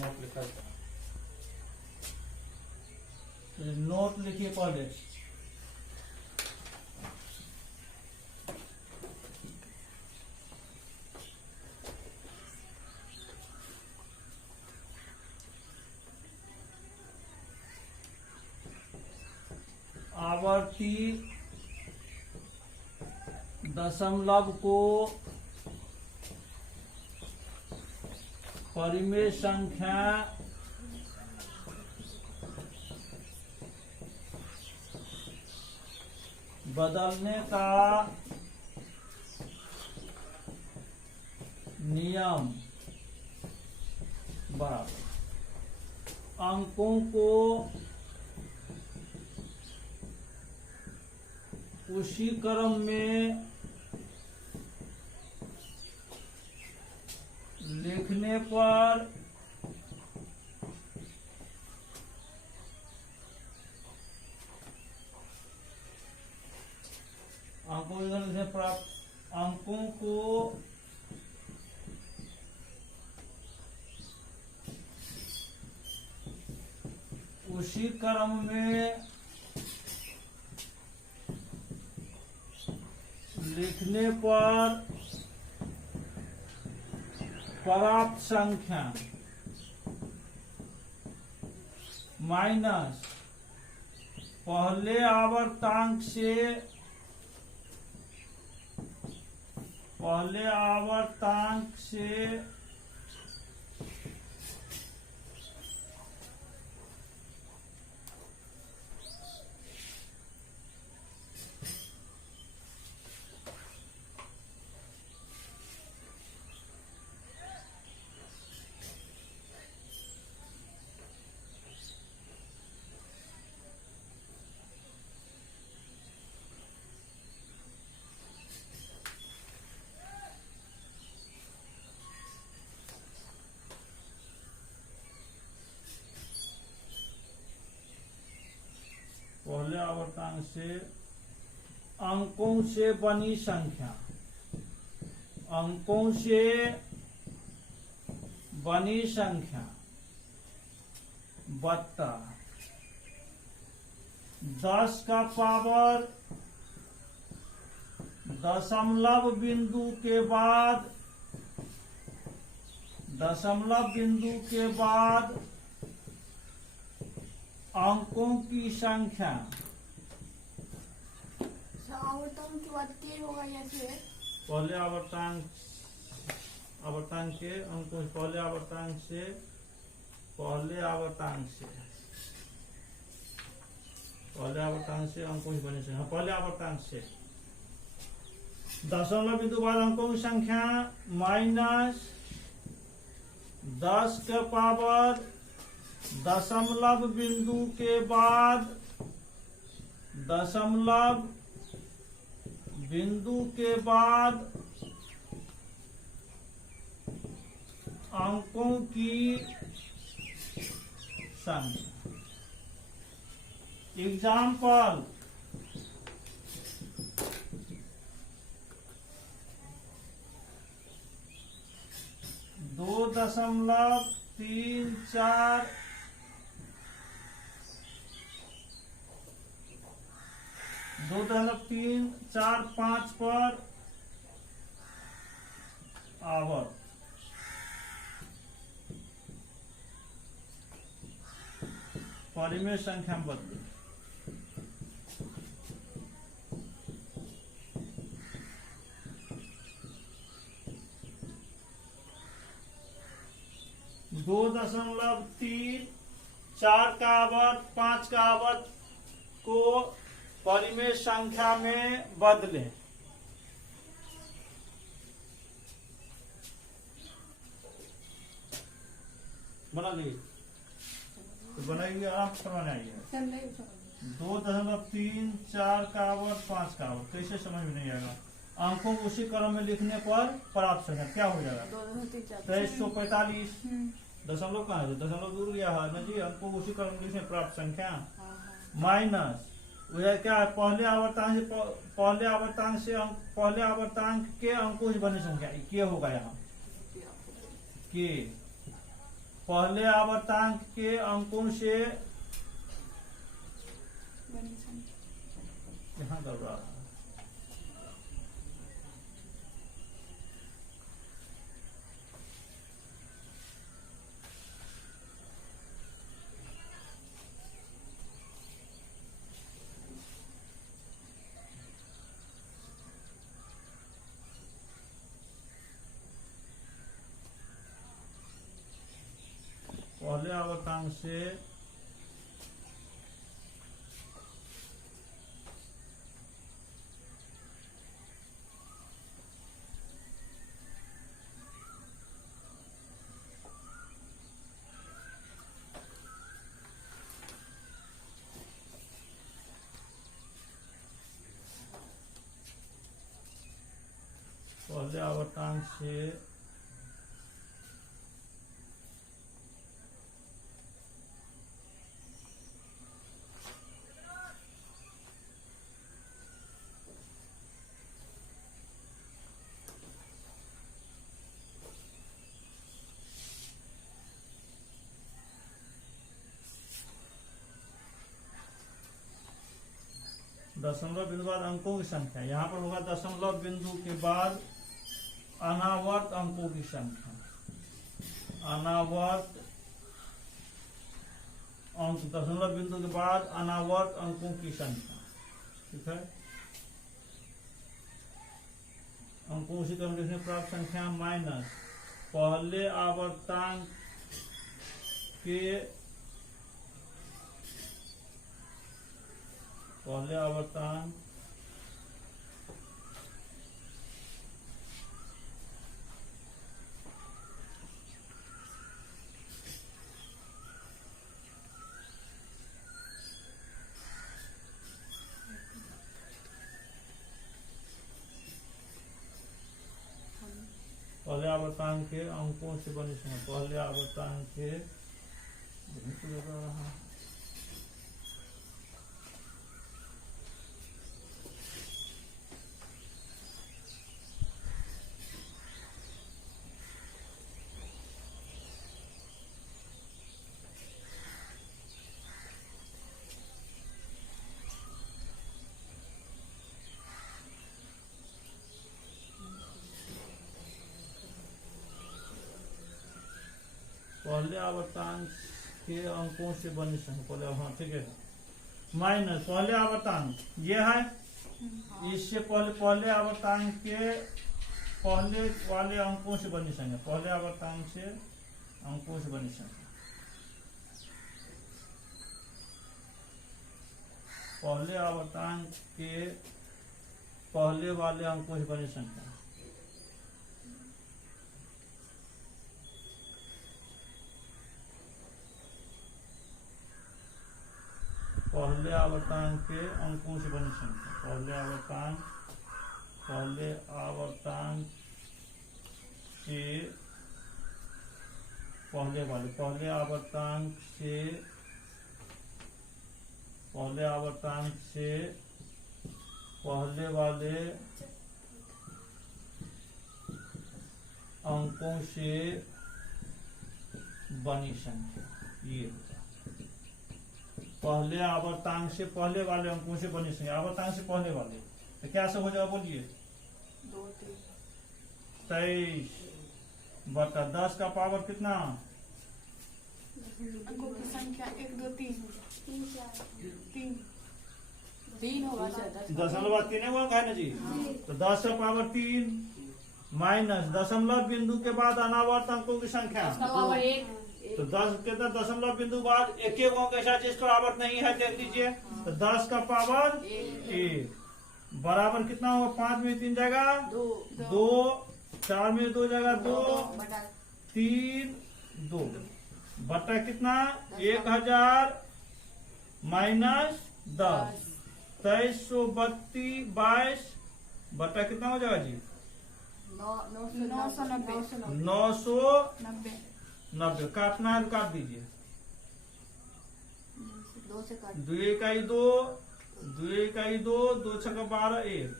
Note लिखा है। Note लिखिए पहले। आवर्ती दशमलव को परिमेय संख्या बदलने का नियम बराबर अंकों को उसी क्रम में लिखने पर अंकों को उसी क्रम में लिखने पर प्राप्त संख्या माइनस पहले आवर्तांक से पहले आवर्तांक से अंकों से बनी संख्या बट्टा 10 का पावर दशमलव बिंदु के बाद अंकों की संख्या आवर्तन के बाद 13 होगा या फिर पहले आवर्तांक के अंकों पहले आवर्तांक से अंकों की बनी संख्या पहले आवर्तांक से दशमलव बिंदु बाद अंकों की संख्या माइनस 10 के पावर दशमलव बिंदु के बाद अंकों की संख्या। एग्जाम्पल 2.34 2.345 पर आवर परिमेय संख्या में बदले 2.3 4 का आवत 5 का आवत को परिमेय संख्या में बदलें। बना लीजिए तो बनाइए आप बनाइए 2.3 4 का आवत 5 का आवत कैसे समझ में नहीं आएगा। अंकों को उसी क्रम में लिखने पर प्राप्त संख्या क्या हो जाएगा 2345 दशमलव कहाँ है दशमलव दूर गया है ना जी। अंकों को उसी क्रम में लिखने प्राप्त संख्या माइनस वह क्या है पहले आवर्तांक के अंकों से बनी संख्या के होगा यहाँ के पहले आवर्तांक के अंकों से यहाँ कर रहा है पहले आवर्तांक से पहले आवर्तांक से दशमलव बिंदु बाद अंकों की संख्या, यहाँ पर होगा दशमलव बिंदु के बाद अनावर्त अंकों की संख्या, अनावर्त अंक, दशमलव बिंदु के बाद अनावर्त अंकों की संख्या। ठीक है, अंकों उसी क्रम लिखने प्राप्त संख्या माइनस पहले आवर्तांक के पहले आवर्तांक पहले आवर्तांक के अंकों से बनी संख्या, पहले आवर्तांक के पहले आवर्तांक के अंकों से बनी संख्या, पहले, हाँ ठीक है, माइनस पहले आवर्तांक ये है, इससे पहले आवर्तांक के पहले वाले अंकों से बनी संख्या, पहले आवर्तांक से अंकों से बनी संख्या, पहले आवर्तांक के पहले वाले अंकों से बनी संख्या, पहले आवर्तांक के अंकों से बनी संख्या, पहले आवर्तांक से पहले वाले, पहले आवर्तांक से पहले वाले अंकों से बनी संख्या, ये पहले आवर्तांक से पहले वाले अंकों से बनी संख्या, आवर्तांक से पहले वाले, तो क्या सब हो जाएगा बोलिए, 23 बटा 10 का पावर कितना, अंकों की संख्या 1 2 3 3 होगा, दशमलव 3 अंक है ना जी, तो 10 का पावर 3 माइनस दशमलव बिंदु के बाद अनावर्त अंकों की संख्या, तो 10 के तो दशमलव बिंदु बाद एक एक अंक ऐसा जिस पर आवर्त नहीं है, देख लीजिए, तो 10 का पावर 1 बराबर कितना होगा, 5 में 3 जगह 2, 4 में 2 जगह 2, 3 2 बटा कितना 1000 माइनस 10, 2332 बटा कितना हो जाएगा जी, 990, काटना है तो काट दीजिए, 2 इकाई 2, 2 इकाई 2, 2 छक्का 12,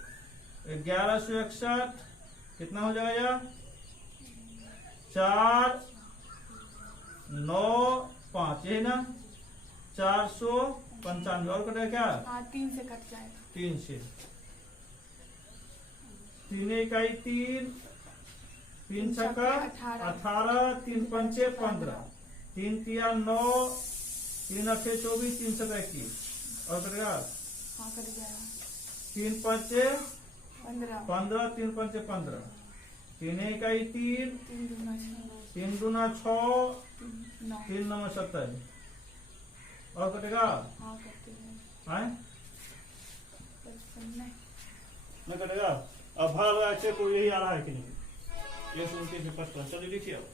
1161 कितना हो जाएगा, 4 9 5 यही ना 495 और कटेगा क्या? हाँ 3 से कट जाएगा। 3 से 3 इकाई 3 3 छक्का 18 3 पंचे 15 3 तिया 9 3 अठे 24 3 छक्का 21 और कटेगा? हाँ कट जाएगा। 3 पंचे 15 15 3 पंचे 15 3 इकाई 3 3 दूना 3 दूना 6 9। 3 9 27 और कटेगा? हाँ करते हैं। आए 55 न कटेगा। अब भाग लगा चेक को यही आ रहा है कि नहीं? 129 से 55 चलिए लिखिए अब।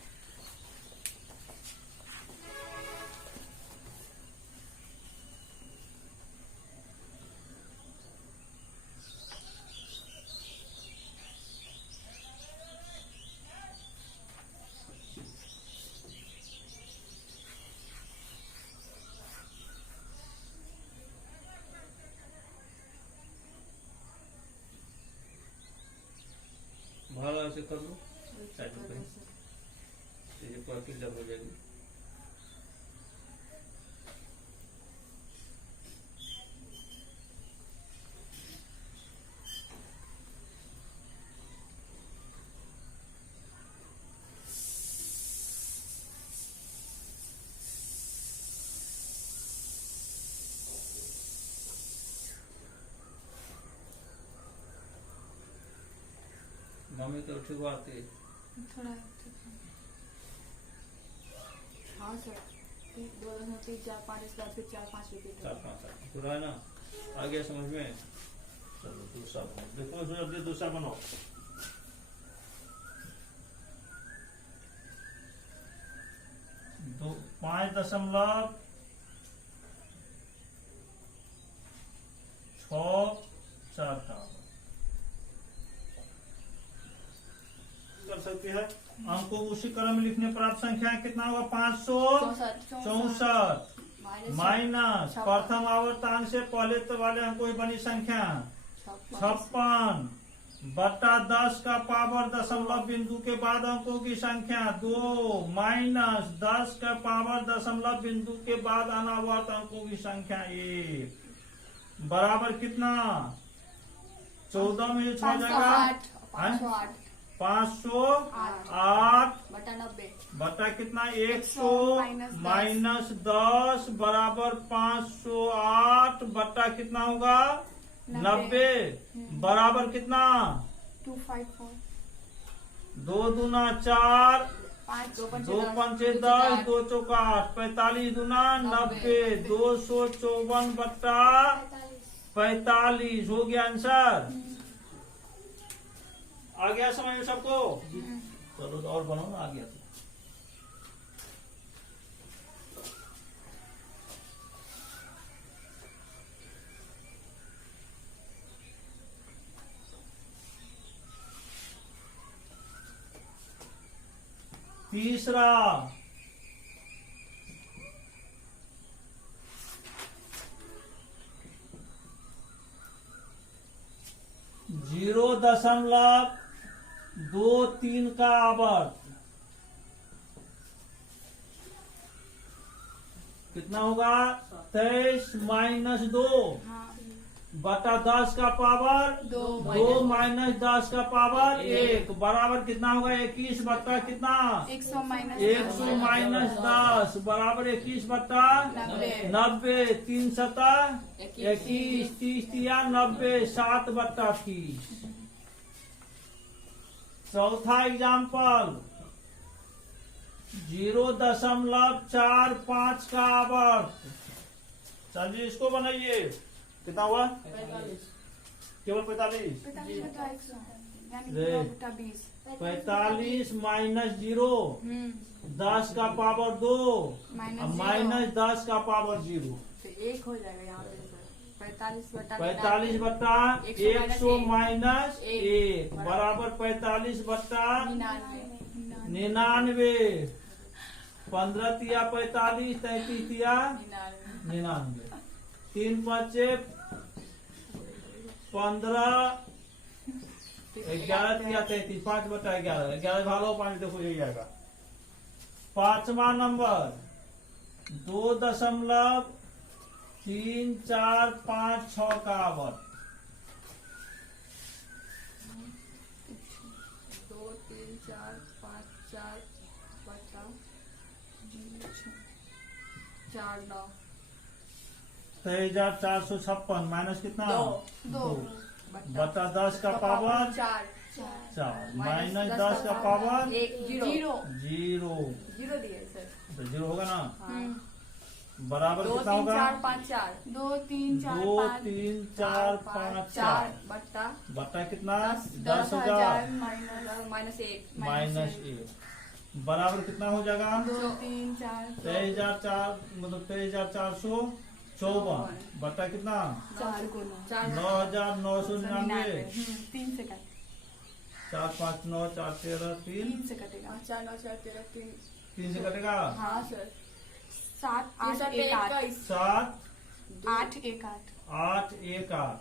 भाग ऐसे कर लो साइड में ये पूरा क्लियर हो जाएगी। मम्मी तो ठीक आती है थोड़ा। हाँ सर 2 3 4 5 इसके बाद फिर 4 5 रिपीट 4 5 पूरा है ना? आ गया समझ में? चलो दूसरा देखो जल्दी दूसरा बनाओ। दो 5.64 का कर सकते हैं। अंक को उसी क्रम में लिखने पर आप संख्या कितना होगा? 564 माइनस प्रथम आवर्तांक से पहले तो वाले अंकों की बनी संख्या 56 बटा 10 का पावर दशमलव बिंदु के बाद अंकों की संख्या 2 माइनस 10 का पावर दशमलव बिंदु के बाद अनावर्त अंकों की संख्या 1 बराबर कितना? 14 में छह जाएगा 508 बटा कितना? 100 माइनस 10 बराबर 508 बटा कितना होगा? 90 बराबर कितना? 254 2 दूना 4 5 2 पंचे 10 2 चौका 8 45 दूना 90 254 बट्टा 45 हो गया आंसर। आ गया समझ में सबको? चलो तो और बनाओ ना। आ गया तो तीसरा 0.23 का आवर्त कितना होगा? 23 माइनस 2 बटा 10 का पावर 2 माइनस 10 का पावर 1 बराबर कितना होगा? 21 बट्टा कितना? 100 माइनस 10 बराबर 21 बट्टा 90 3 सता 21 30 या 90 7 बट्टा 30। चौथा एग्जाम्पल 0.45 का आवर्त। चलिए इसको बनाइए। कितना हुआ? 45 केवल 45 45 माइनस 0 10 का पावर 2 माइनस 10 का पावर 0 तो 1 हो जाएगा यहाँ पे। 45 बट्टा 100 माइनस 1 बराबर 45 बट्टा 99 15 तिया 45 33 तिया 99 3 5 15 11 तिया 33 5 बट्टा 11 11 भागो 5 देखो यही आएगा पांचवा नंबर 2.3456 का आवर्त। 2 3 4 5 4 बटा 4 9 23,456 माइनस कितना? 2 बटा 10 का पावर 4 माइनस 10 का पावर 0 जीरो। दिए सर। तो जीरो होगा ना, हाँ। बराबर 2 कितना 3 होगा? 4 5 4 2 3 4 2 5 3 4 5 4 बट्टा बटा कितना? 10,000 10,000 माइनस 1 माइनस 1 बराबर कितना हो जाएगा? 2 3 4 23,400 मतलब 23,454 बटा कितना? 4 गुना 9,999। 3 से कट 4 5 9 4 13 3 3 से कटेगा 4 9 4 13 3 3 से कटेगा। हाँ सर 7 8 1 8 7 8 1 8 8 1 8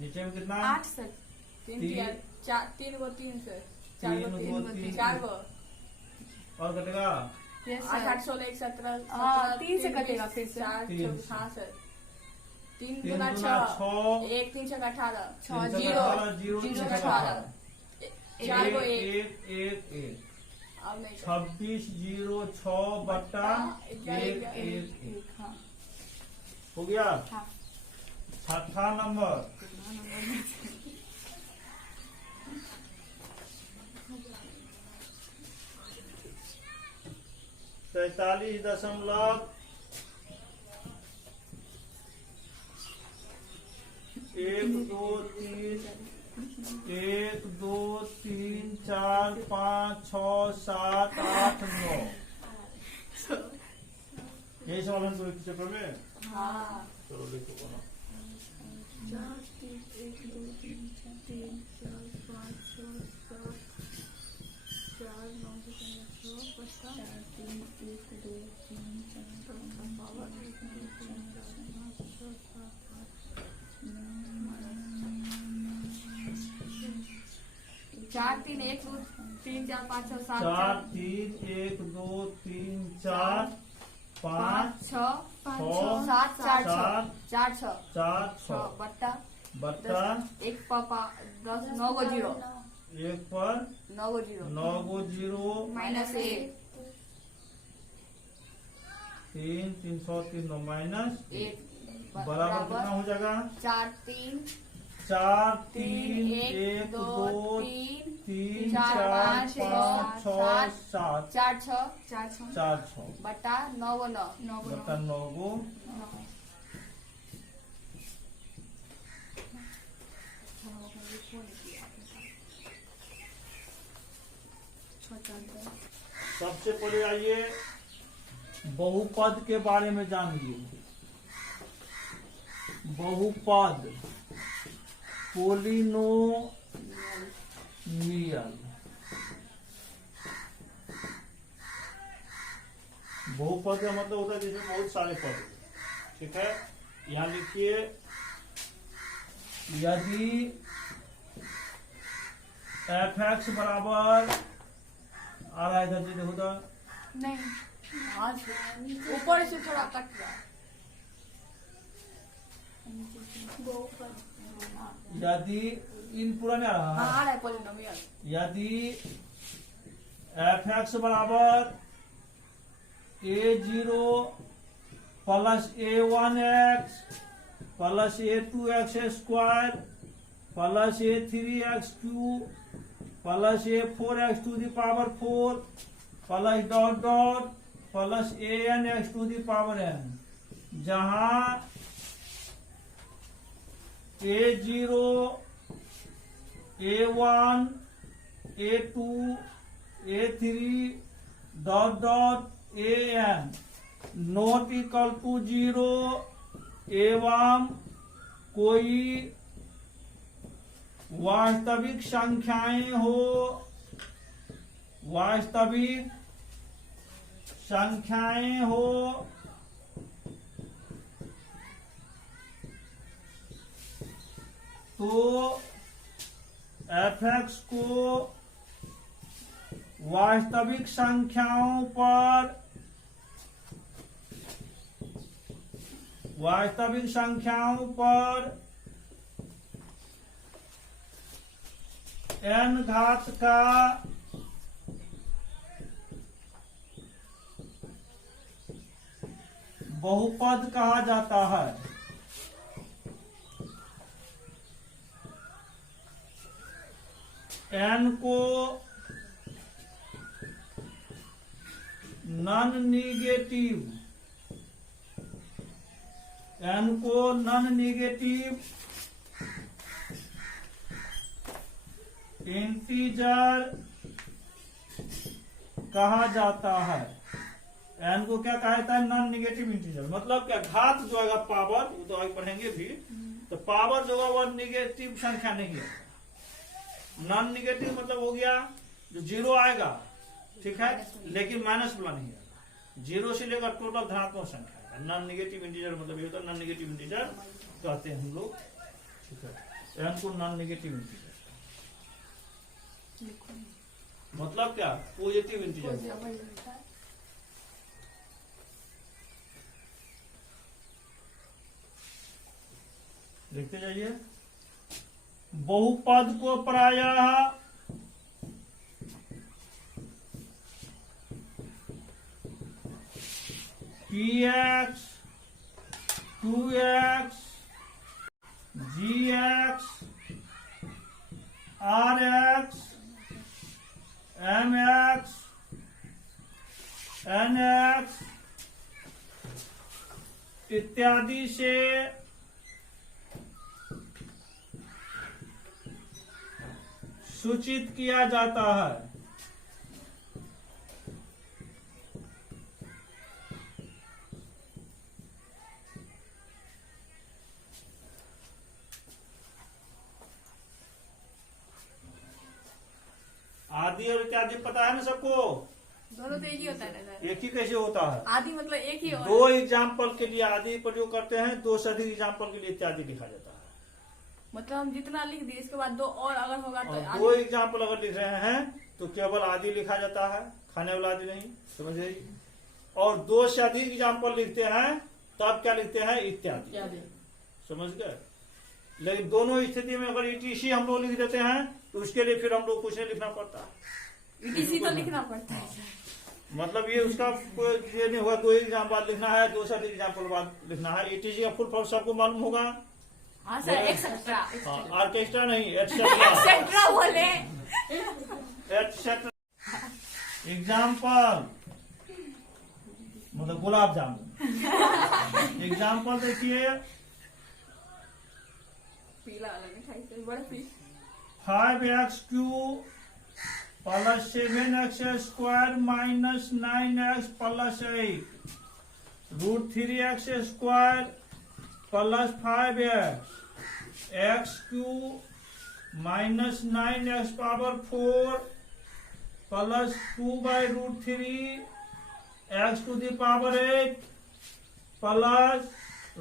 नीचे में कितना? 8 सर 3 गो 3 सर 4 तीन गो गो 3 तीन। 4 गो और कटेगा? यस 8 सर 8 16 1 17 हाँ, 3 से कटेगा फिर से। 4 तीन 24 हाँ सर 3 3 गुना गुना 6 6 1 3 6 18 छः, 3 जीरो, 0 जीरो 3 का 18 4 गो 1 1 1 1 अब नहीं सर। 26 0 6 बटा 1 1 1 हाँ हो गया। हाँ छठा नंबर 43.1 2 3 1 2 3 4 5 6 7 8 9 यही सवाल हम कोई चक्कर में। हाँ चलो लिखो बोलो। 4 3 1 2 3 4 5 6 7 4 9 6 बटा 3 1 2 3 4 पावर 1 2 3 4 5 6 7 8 4 3 1 2 3 4 5 6 7 4 3 1 2 3 4 5 6 6 7 4 7 4 6 4 6 6 बट्टा बट्टा 1 पापा 10 9 गो 0 1 पर 9 गो 0 9 गो 0 माइनस 1 3 303 9 माइनस 1 बराबर कितना हो जाएगा? 4 3 4 3 3 1 2 3 3 चार, 4 पाँच, 5 6 7 4 6 4 6 4 6 बटा 9 गो 9 9 बटा 9 गो सबसे पहले आइए बहुपद के बारे में जानिए। बहुपद पोलिनोमियल बहुपद का मतलब होता है जिसमें बहुत सारे पद हैं। ठीक है, यहाँ लिखिए यदि f(x) बराबर आ रहा है इधर से देखो तो नहीं ऊपर से थोड़ा कट रहा है यदि इन पूरा नहीं आ हाँ रहा आ रहा है पोलिनोमियल यदि f(x) बराबर a0 plus a1x plus a2x square plus a3x plus a4x to the power 4 plus dot dot plus an(x) to the power n, जहां a0 a1 a2 a3 dot dot an not equal to 0 एवं कोई वास्तविक संख्याएं हो, वास्तविक संख्याएं हो तो f(x) को वास्तविक संख्याओं पर n घात का बहुपद कहा जाता है। n को नॉन निगेटिव इंटीजर कहा जाता है। n को क्या कहा जाता है? Non negative integer. मतलब क्या, घात जो है पावर, वो तो आगे पढ़ेंगे भी, तो पावर जो है वह निगेटिव संख्या नहीं है। नॉन निगेटिव मतलब हो गया जो जीरो आएगा, ठीक है, लेकिन माइनस वाला नहीं आएगा। जीरो से लेकर टोटल धनात्मक संख्या है। नॉन निगेटिव इंटीजर मतलब ये होता है, नॉन निगेटिव इंटीजर कहते हैं हम लोग, ठीक है। n को नॉन निगेटिव इंटीजर मतलब क्या, पॉजिटिव इंटीजर। देखते जाइए। बहुपद को प्रायः px, 2x, gx, rx, mx, nx इत्यादि से सूचित किया जाता है। आदि और इत्यादि पता है ना सबको? दोनों तो एक ही होता है ना सर? एक ही कैसे होता है? आदि मतलब एक ही होता है। दो एग्जाम्पल के लिए आदि प्रयोग करते हैं, दो से अधिक एग्जाम्पल के लिए इत्यादि लिखा जाता है। मतलब हम जितना लिख दिए इसके बाद दो और अगर होगा तो और दो एग्जाम्पल अगर लिख रहे हैं तो केवल आदि लिखा जाता है, खाने वाला आदि नहीं, समझिए। और दो से अधिक एग्जाम्पल लिखते हैं तब क्या लिखते हैं? इत्यादि, समझ गए। लेकिन दोनों स्थिति में अगर ETC हम लोग लिख देते हैं तो उसके लिए फिर हम लोग कुछ नहीं लिखना पड़ता। ETC तो लिखना पड़ता है। मतलब ये उसका कोई ये नहीं होगा, दो एग्जाम्पल लिखना है, दो से अधिक एग्जाम्पल बाद लिखना है। ETC का फुल फॉर्म सबको मालूम होगा? हाँ सर, एक्सेट्रा। ऑर्केस्ट्रा नहीं, एटसेट्रा। एक्सेट्रा बोले। एटसेट्रा। एग्जाम्पल मतलब गुलाब जामुन। एग्जाम्पल देखिए, पीला वाला मिठाई से बड़ा piece. 5x³ + 7x² - 9x + 8 √3x² + 5x x³ - 9x power 4 + 2/√3 x to the power 8 +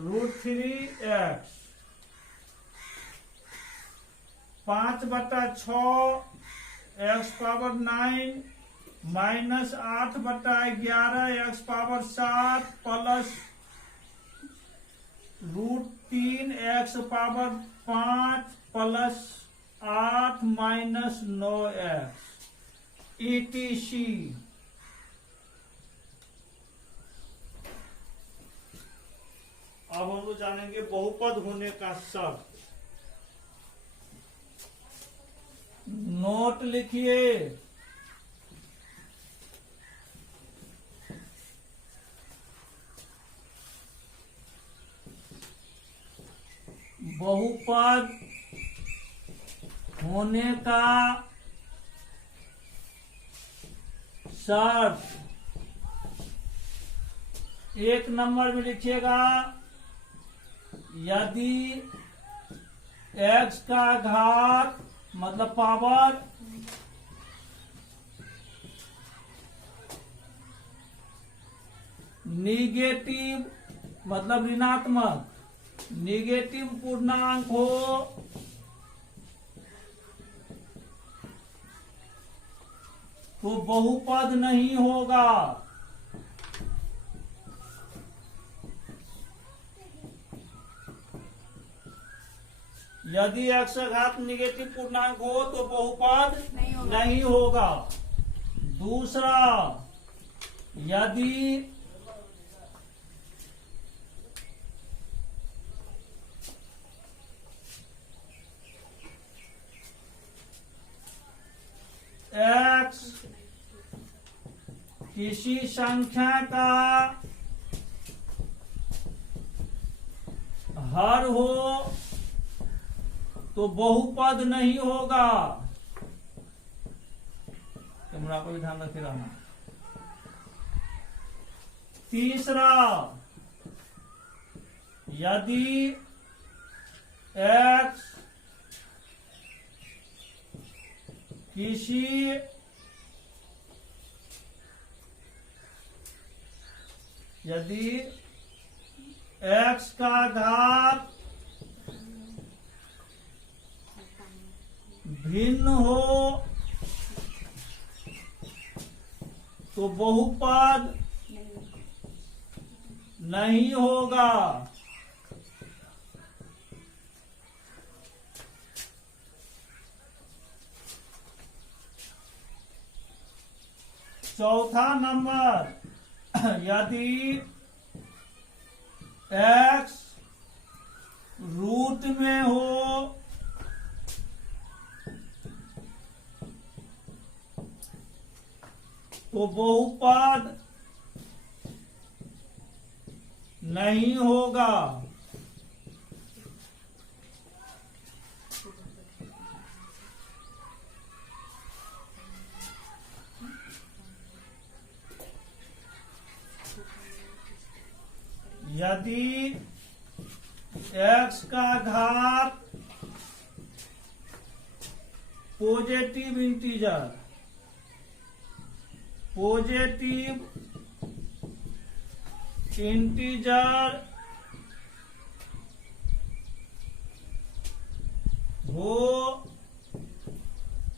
√3x 5/6 x power 9 - 8/11 x power 7 + √3x power 5 + 8 - 9x ETC। अब हम लोग जानेंगे बहुपद होने का शब्द। नोट लिखिए, बहुपद होने का शर्त। एक नंबर में लिखिएगा, यदि x का घात मतलब पावर निगेटिव मतलब ऋणात्मक, निगेटिव पूर्णांक हो तो बहुपद नहीं होगा। यदि x का घात निगेटिव पूर्णांक हो तो बहुपद नहीं होगा। दूसरा, यदि x किसी संख्या का हर हो तो बहुपद नहीं होगा। कैमरा को भी ध्यान रखे रहना। तीसरा, यदि x किसी x का घात भिन्न हो तो बहुपद नहीं होगा। चौथा नंबर, यदि x रूट में हो तो बहुपद नहीं होगा। यदि x का घात पॉजिटिव इंटीजर हो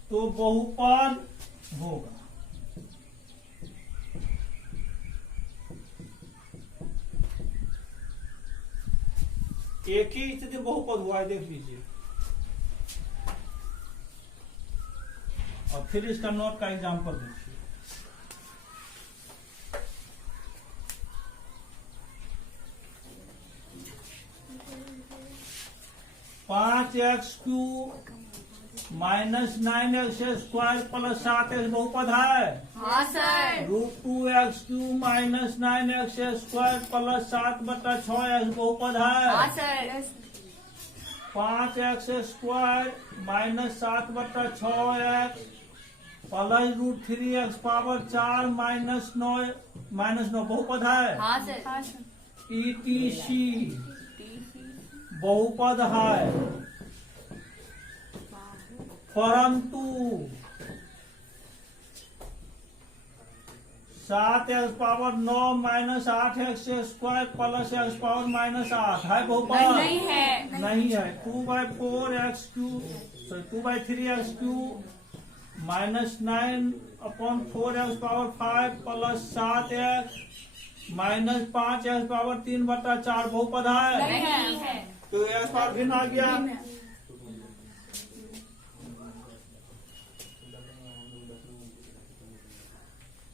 तो बहुपद होगा। एक ही स्थिति बहुपद हुआ है, देख लीजिए। और फिर इसका नोट का एग्जाम्पल देखिए। 5x³ minus 9x² plus 7x बहुपद है। हाँ sir. √2x³ minus 9x² plus 7/6x बहुपद है। हाँ sir. 5x² minus 7/6x plus √3x power 4 minus 9 बहुपद है। हाँ सर। ETC बहुपद है, परंतु 7x⁻9 minus 8x² plus x⁻−8 है बहुपद? नहीं है। नहीं है। 2/4x³ 2/3x³ minus 9/4x⁵ plus 7x minus 5x⁻3/4 बहुपद है। नहीं है। तो x पावर भिन्न आ गया।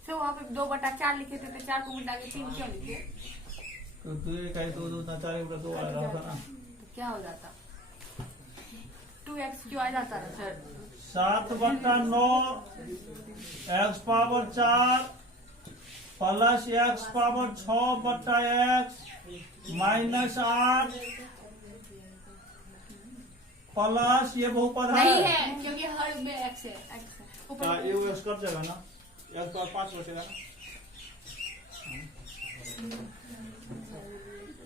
तो वहाँ पे 2/4 लिखे थे तो 4 को मिला के 3 क्यों लिखे? तो 2 4 2 आ रहा था ना, तो क्या हो जाता? 2x क्यों आ जाता है sir? 7/9 x power 4 plus x power 6/x minus 8 plus ये बहुपद है। नहीं है, क्योंकि हर में x है। ऊपर ये x कट जाएगा ना, x पावर 5 बचेगा ना,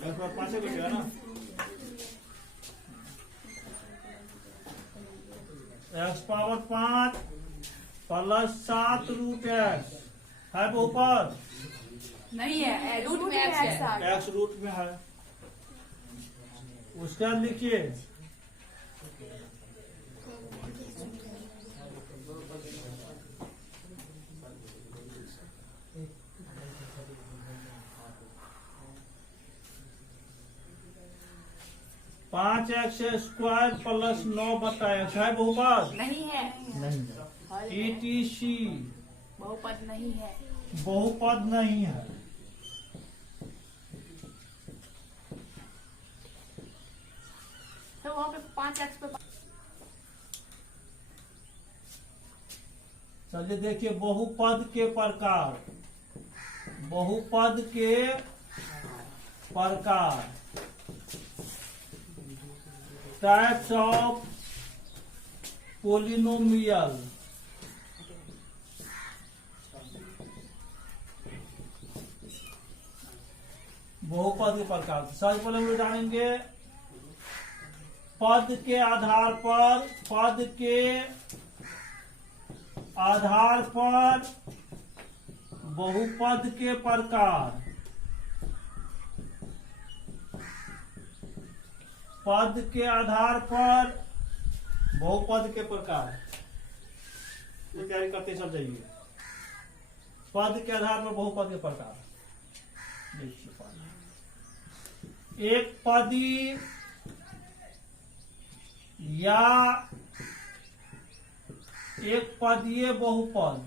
x पावर 5 बचेगा ना। x पावर 5 प्लस 7√x है बहुपद? नहीं है, रूट में x है। x रूट में है। उसके बाद लिखिए 5x² प्लस 9/x है बहुपद? नहीं है। नहीं है। ETC बहुपद नहीं है। बहुपद नहीं है। तो वहाँ पे 5x पे चलिए देखिए बहुपद के प्रकार। बहुपद के प्रकार, टाइप्स ऑफ पोलिनोमियल। बहुपद के प्रकार सबसे पहले हम लोग जानेंगे पद के आधार पर, पद के आधार पर बहुपद के प्रकार। पद के आधार पर बहुपद के प्रकार, ये तैयारी करते चल जाइए। पद के आधार पर बहुपद के प्रकार देखिए। एक पदी या एक पदीय बहुपद,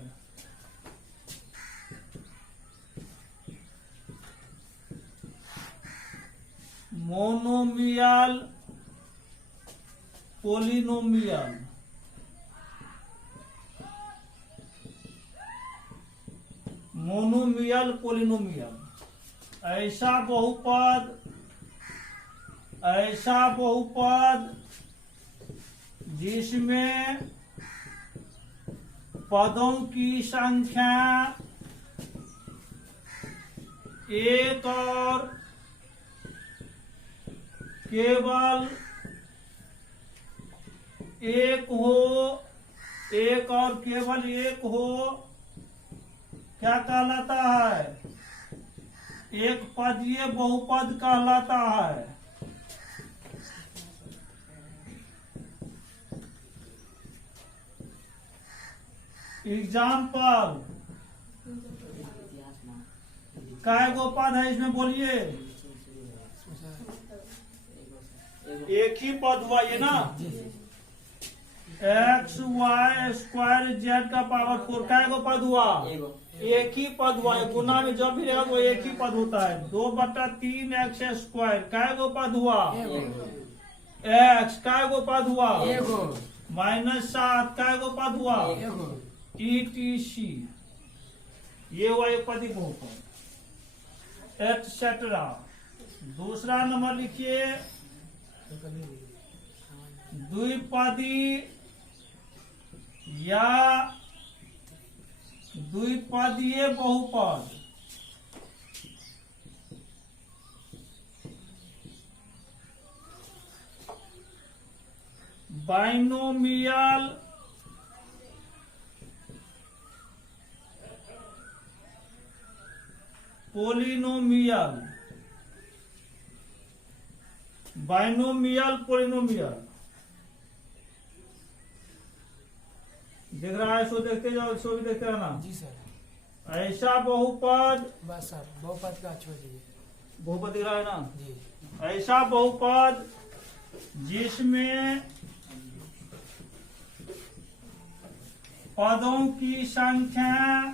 मोनोमियल पोलिनोमियल, मोनोमियल पोलिनोमियल, ऐसा बहुपद जिसमें पदों की संख्या एक और केवल एक हो, एक और केवल एक हो, क्या कहलाता है? एक पदीय बहुपद कहलाता है। एग्जाम्पल, काय गो पद है इसमें बोलिए? एक ही पद हुआ ये ना, XY² का पावर 4, काय गो पद हुआ? एक ही पद हुआ। गुना में जब भी रहेगा वो एक ही पद होता है। 2/3x², काय गो पद हुआ? x, काय गो पद हुआ? -7, काय गो पद हुआ? ETC, ये हुआ एक पदी बहुपद, एटसेट्रा। दूसरा नंबर लिखिए द्विपदी या द्विपदीय बहुपद। Binomial polynomial, binomial polynomial. देख रहा है? सो देखते जाओ, सो भी देखते रहना। जी सर। ऐसा बहुपद, बस सर बहुपद का छोड़ दीजिए। बहुपद दिख रहा है ना जी। ऐसा बहुपद जिसमें पदों की संख्या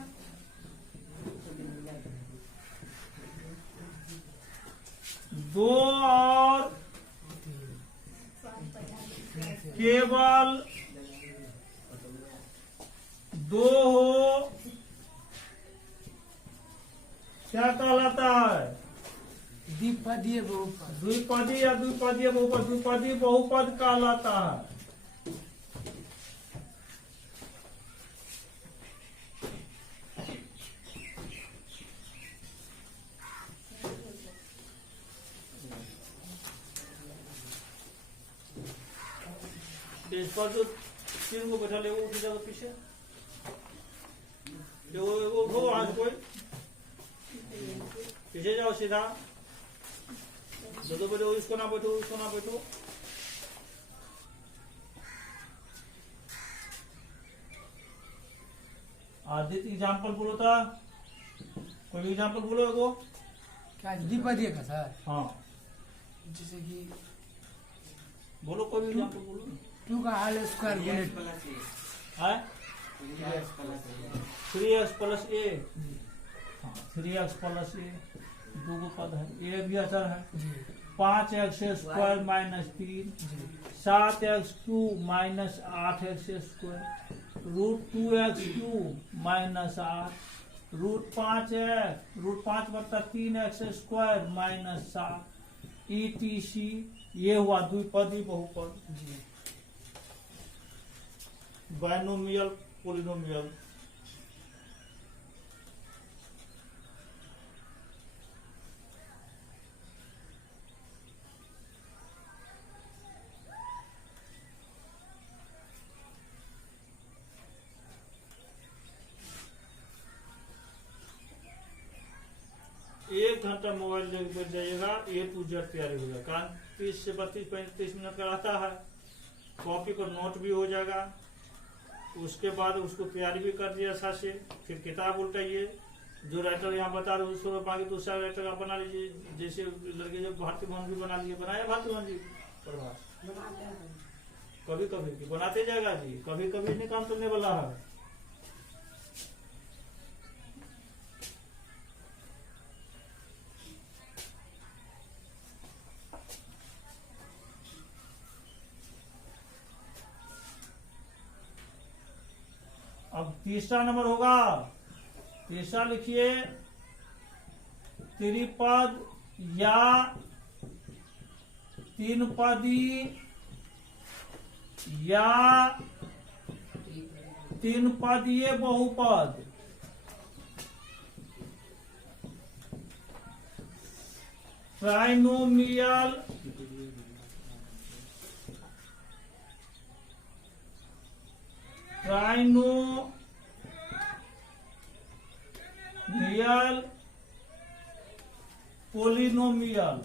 दो और केवल दो हो, क्या कहलाता है? द्विपदीय बहुपद। द्विपदी या द्विपदीय बहुपद, द्विपदी बहुपद कहलाता है। इस पर जो तीन को बैठा ले वो उठ जाओ पीछे, वो आज कोई पीछे जाओ सीधा। दो बैठो, इसको ना बैठो, उसको ना बैठो। आदित्य एग्जाम्पल बोलो था, कोई एग्जाम्पल बोलो एगो। क्या द्विपदीय का सर? हाँ, जैसे कि बोलो कोई भी एग्जाम्पल बोलो। 2 का होल स्क्वायर गुणे है 3x प्लस ए। हाँ 3x प्लस ए, 2 को पद है, ए भी अचर है। जी 5x square minus 3, 7x cube minus 8x square, √2x³ minus 8, √5 square minus 7 ETC। ये हुआ द्विपदी बहुपद। जी बाइनोमियल पोलिनोमियल। एक घंटा मोबाइल लेकर बैठ जाइएगा, A to Z तैयारी हो जाएगा। कारण 30 से 32-35 मिनट का रहता है। कॉपी पर नोट भी हो जाएगा, उसके बाद उसको तैयारी भी कर दिया अच्छा से। फिर किताब उल्टाइए, जो राइटर यहाँ बता रहे उसको बाकी दूसरा राइटर आप बना लीजिए। जैसे लड़के जब भारती भवन भी बना लिए, बनाया भारती भवन जी प्रभात, कभी कभी की बनाते जाएगा जी, कभी कभी नहीं काम चलने वाला है। अब तीसरा नंबर होगा, तीसरा लिखिए, त्रिपद या तीन पदी या तीन पदीय बहुपद। Trinomial polynomial.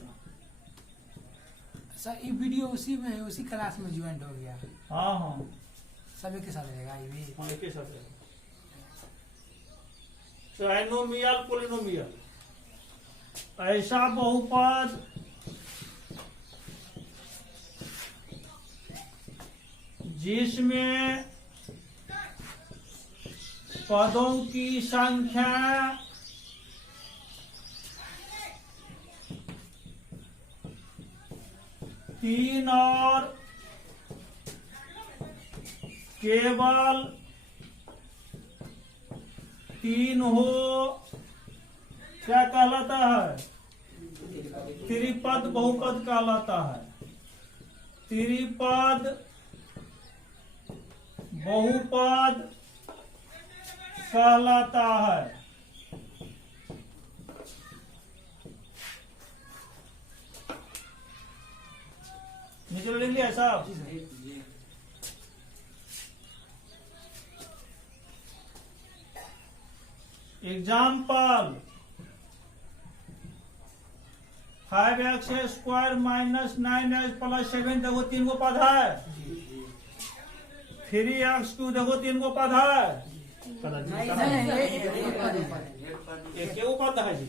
सर ये वीडियो उसी में उसी क्लास में ज्वाइंट हो गया। हाँ हाँ सभी के साथ रहेगा ये भी। हाँ एक ही साथ है। ट्राइनोमियल पोलिनोमियल ऐसा बहुपद जिसमें पदों की संख्या तीन और केवल 3 हो, क्या कहलाता है? त्रिपद बहुपद कहलाता है। त्रिपद बहुपद कहलाता है। निचल ले लिया साहब। Example, 5x square minus 9x plus 7, देखो 3 गो पद है। 3x³ देखो 3 गो पद है। एक वो पद है जी,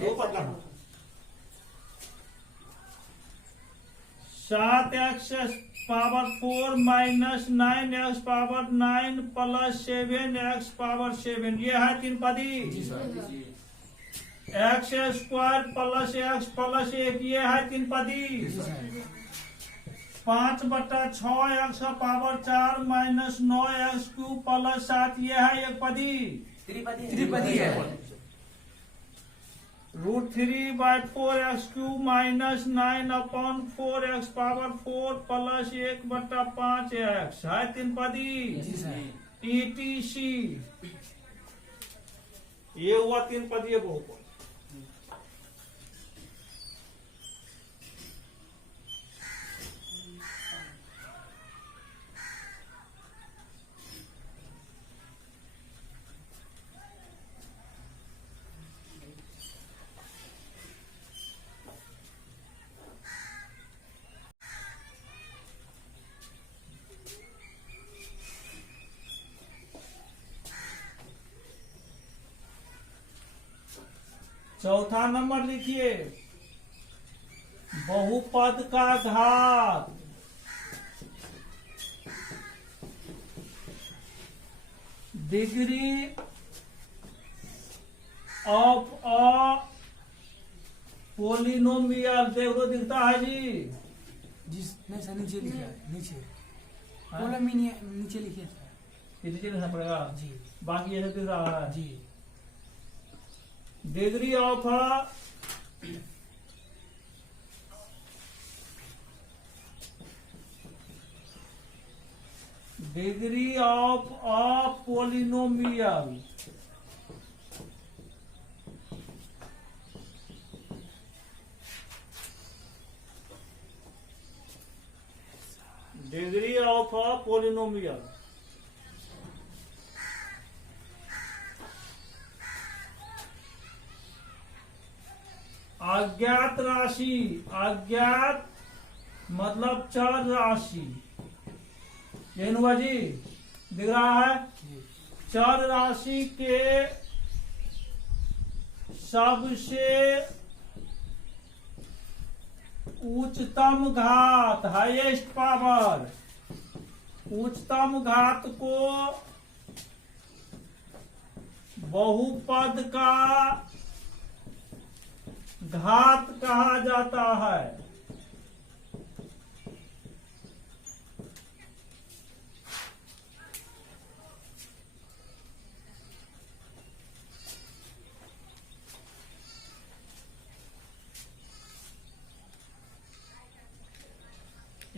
2 पद है। 7x power 4 minus 9x power 9 plus 7x power 7, ये है 3 पदी। x square plus x plus 1, ये है 3 पदी। 5/6x का पावर 4 माइनस 9x³ प्लस 7, ये है 1 पदी। त्रिपदी है। √3/4x³ minus 9/4x power 4 plus 1/5x है 3 पदी। ETC, ये हुआ 3 पदीय बहुपद। चौथा नंबर लिखिए, बहुपद का घात डिग्री ऑफ अ पोलिनोमियल देखो दिखता है जी। जिस नहीं सर नीचे लिखा है नीचे हाँ? पोलिनोमियल नीचे लिखिए सर। ये नीचे लिखना पड़ेगा जी बाकी ऐसे दिख रहा है। जी degree of a polynomial degree of a polynomial अज्ञात राशि, अज्ञात मतलब चर राशि, ये हुआ जी दिख रहा है। जी चर राशि के सबसे उच्चतम घात, हाईएस्ट पावर, उच्चतम घात को बहुपद का घात कहा जाता है।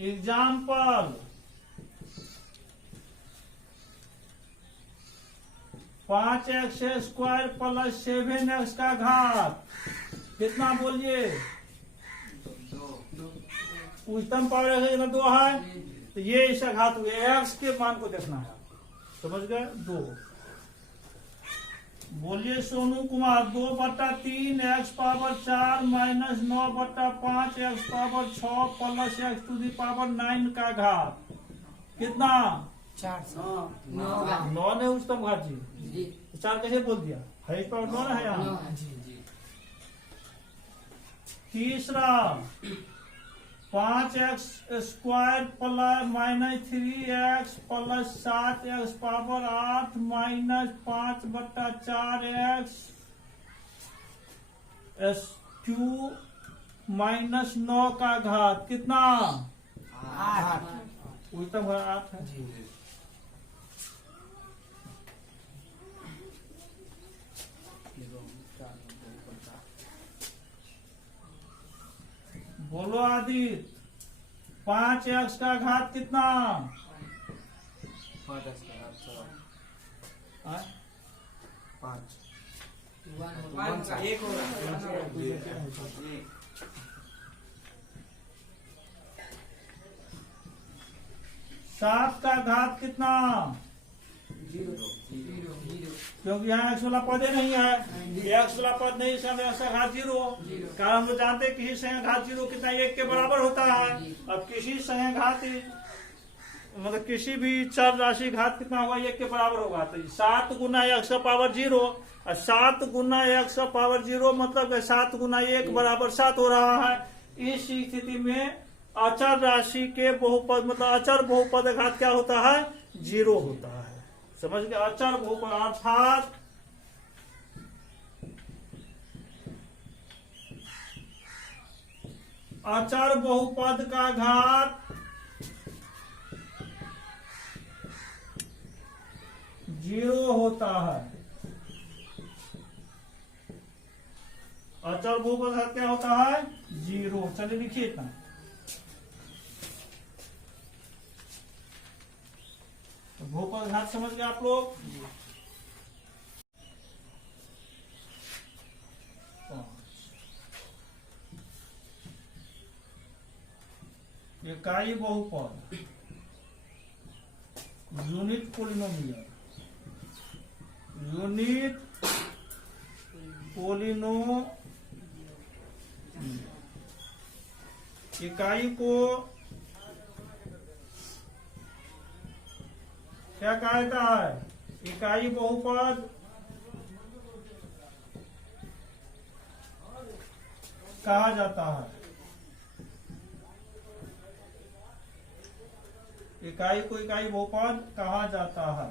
एग्जाम्पल, 5x² + 7x का घात कितना बोलिए? उच्चतम पावर है 2 है, तो ये इसका घात हुआ। x के मान को देखना है, समझ गए? 2 बोलिए Sonu Kumar. 2/3 x power 4 - 9/5 x power 6 + x⁹ का घात कितना? 4 9 ने उच्चतम घात जी। 4 कैसे बोल दिया? है पावर 9 है यहाँ। जी जी तीसरा 5x² + -3x + 7x power 8 - 5/4x³ - 9 का घात कितना? 8 उल्टा 8 है। जी बोलो आदित्य, 5x का घात कितना? 7 का घात कितना? क्योंकि यहाँ x वाला पद ही नहीं है, x वाला पद नहीं, इसमें x का घात 0। कारण हम लोग जानते हैं किसी संख्या घात 0 कितना 1 के बराबर होता है। अब किसी संख्या घात मतलब किसी भी चर राशि घात कितना होगा? 1 के बराबर होगा। तो 7 गुना x⁻0 और 7 गुना x⁻0 मतलब 7 गुना 1 बराबर 7 हो रहा है। इस स्थिति में अचर राशि के बहुपद मतलब अचर बहुपद घात क्या होता है? 0 होता है। समझ गए? अचर बहुपद अर्थात अचर बहुपद का घात 0 होता है। अचर बहुपद का घात क्या होता है? 0। चलिए लिखिए इतना। तो बहुपद घात समझ गए आप लोग? इकाई बहुपद यूनिट पोलिनोमियल, यूनिट पोलिनोमियल इकाई को क्या कहा जाता है? इकाई बहुपद कहा जाता है। इकाई को इकाई बहुपद कहा जाता है।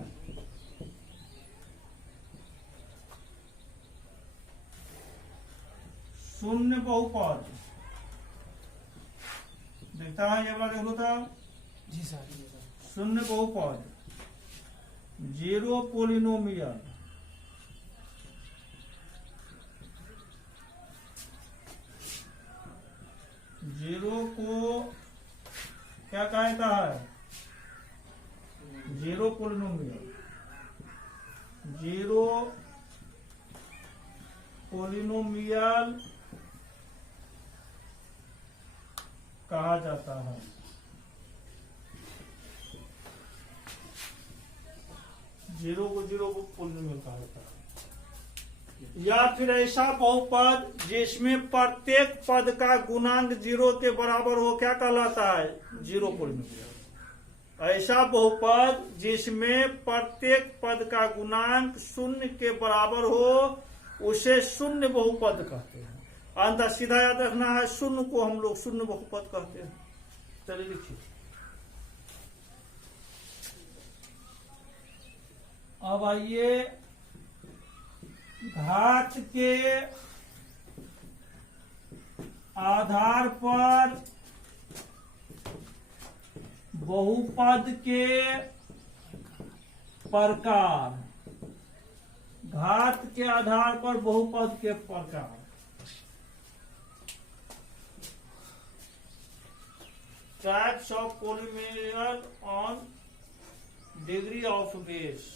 शून्य बहुपद देखता है, ये वाला देख लो था। जी सर। शून्य बहुपद, जीरो पोलिनोमियल, जीरो को क्या कहता है? जीरो पोलिनोमियल, जीरो पोलिनोमियल कहा जाता है। जीरो को पोलिनोमियल कहा जाता है। या फिर ऐसा बहुपद जिसमें प्रत्येक पद का गुणांक जीरो के बराबर हो, क्या कहलाता है? Zero polynomial. ऐसा बहुपद जिसमें प्रत्येक पद का गुणांक शून्य के बराबर हो, उसे शून्य बहुपद कहते हैं। अंदर सीधा याद रखना है, शून्य को हम लोग शून्य बहुपद कहते हैं। चलिए लिखिए। अब आइए, घात के आधार पर बहुपद के प्रकार। घात के आधार पर बहुपद के प्रकार। Types of polynomial on degree of base.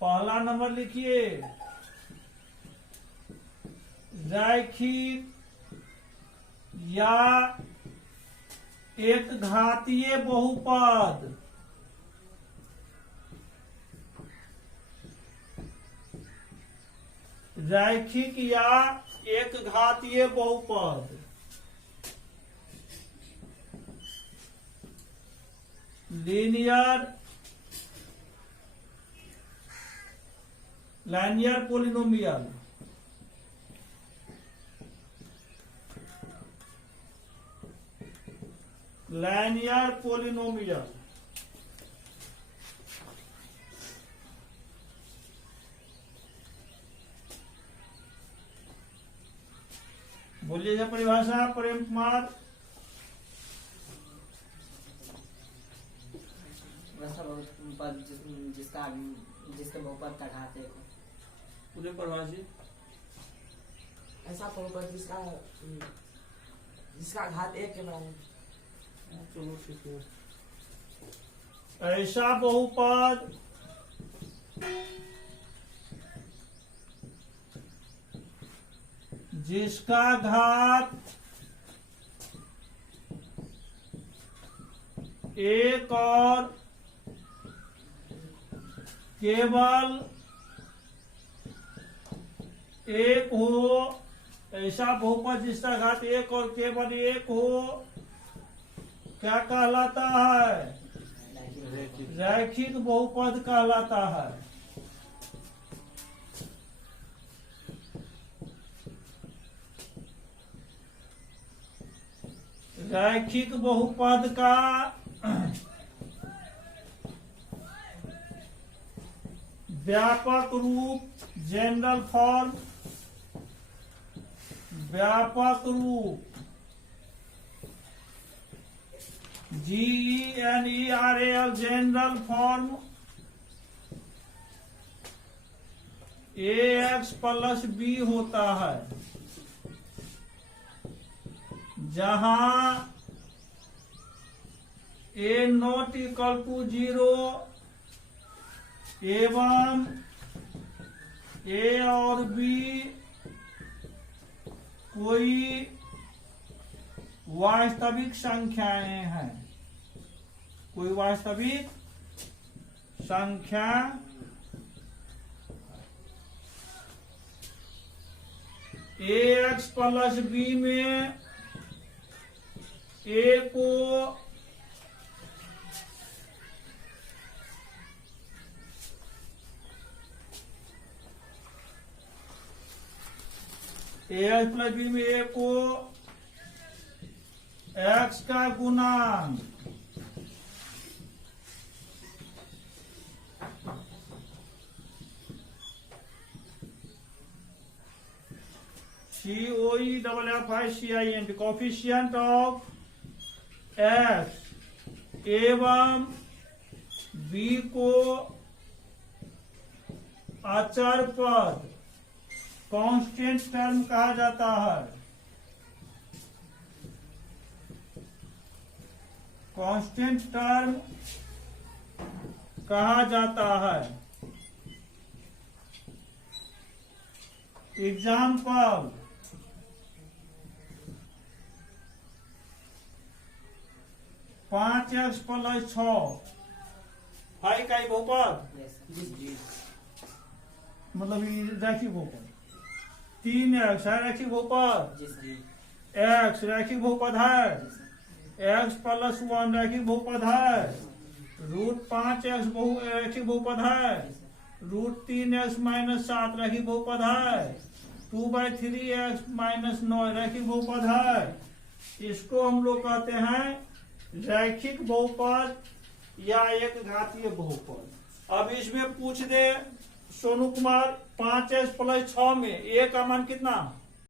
पहला नंबर लिखिए, रैखिक या एक घातीय बहुपद। रैखिक या एक घातीय बहुपद। Linear polynomial. Linear polynomial. बोलिए परिभाषा प्रेम कुमार। वैसा बहुपद जिसके बहुपद का घात एक हो। पूरे परिभाषित। ऐसा बहुपद जिसका घात एक के बराबर। चलो ठीक है। ऐसा बहुपद जिसका घात एक और केवल एक हो। ऐसा बहुपद जिसका घात एक और केवल एक हो, क्या कहलाता है? रैखिक बहुपद कहलाता है। रैखिक बहुपद का व्यापक रूप, जनरल फॉर्म। व्यापक रूप GENERAL, general form AX plus B होता है, जहां A नॉट इक्वल टू 0 एवं A और B कोई वास्तविक संख्याएं हैं। कोई वास्तविक संख्या AX प्लस B में A को AX प्लस B में A को X का गुणांक COEFFICIENT कोफिशिएंट ऑफ x एवं b को अचर पद कांस्टेंट टर्म कहा जाता है। कांस्टेंट टर्म कहा जाता है। एग्जाम्पल 5x + 6 है इकाई बहुपद, यस जी मतलब ये रैखिक बहुपद। 3x है रैखिक बहुपद, जी x रैखिक बहुपद है, x + 1 रैखिक बहुपद है, √5x रैखिक बहुपद है, √3x - 7 रैखिक बहुपद है, 2/3x - 9 रैखिक बहुपद है। इसको हम लोग कहते हैं रैखिक बहुपद या एक घातीय बहुपद। अब इसमें पूछ दे सोनू कुमार 5x + 6 में a का मान कितना?